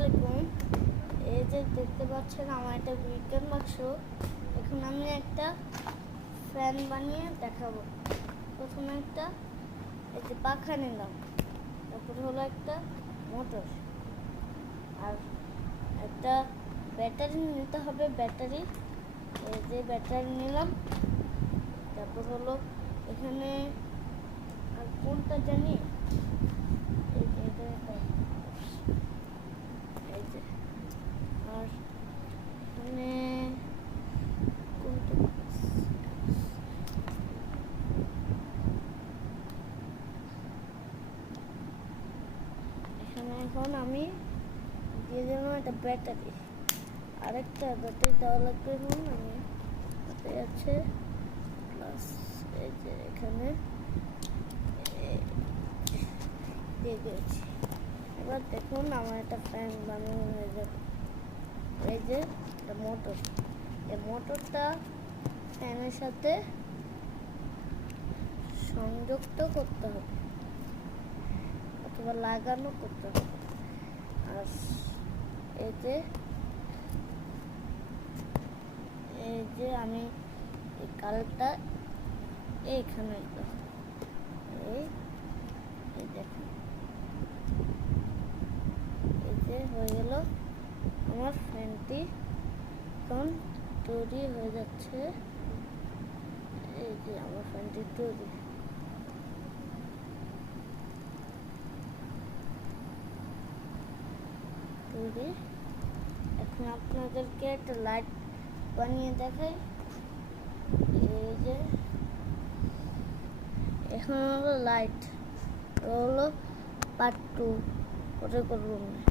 আলাইকুম। এই যে দেখতে পাচ্ছেন আমার একটা বিজ্ঞান বাক্স। এখন আমি একটা ফ্যান বানিয়ে দেখাবো। প্রথমে একটা এই যে পাখা নিলাম, তারপর হলো একটা মোটর, আর একটা ব্যাটারি নিতে হবে। ব্যাটারি, এই যে ব্যাটারি নিলাম। তারপর হলো এখানে আর কোনটা জানি, এই যে এই যে আর এখানে কোনটা, এখানে এখন আমি দিয়ে দিলাম একটা ব্যাটারি, আরেকটা ব্যাটারি দেওয়া লাগবে। এখন আমি হাতে আছে প্লাস, এই যে এখানে দিয়ে দিয়েছি। এবার দেখুন আমার একটা ফ্যান বানানো হয়ে যাবে। এই যে একটা মোটর, এই মোটরটা ফ্যানের সাথে সংযুক্ত করতে হবে অথবা লাগানো করতে হবে। আর এই যে আমি এই কালটা এইখানে এই দেখুন, এই যে হয়ে গেল আমার ফ্যানটি। এখন তৈরি হয়ে যাচ্ছে। এই যে আমার ফ্যানটি তৈরি। এখন আপনাদেরকে একটা লাইট বানিয়ে দেখাই। এই যে এখন হলো লাইট, হলো পার্ট 2 পরে করব।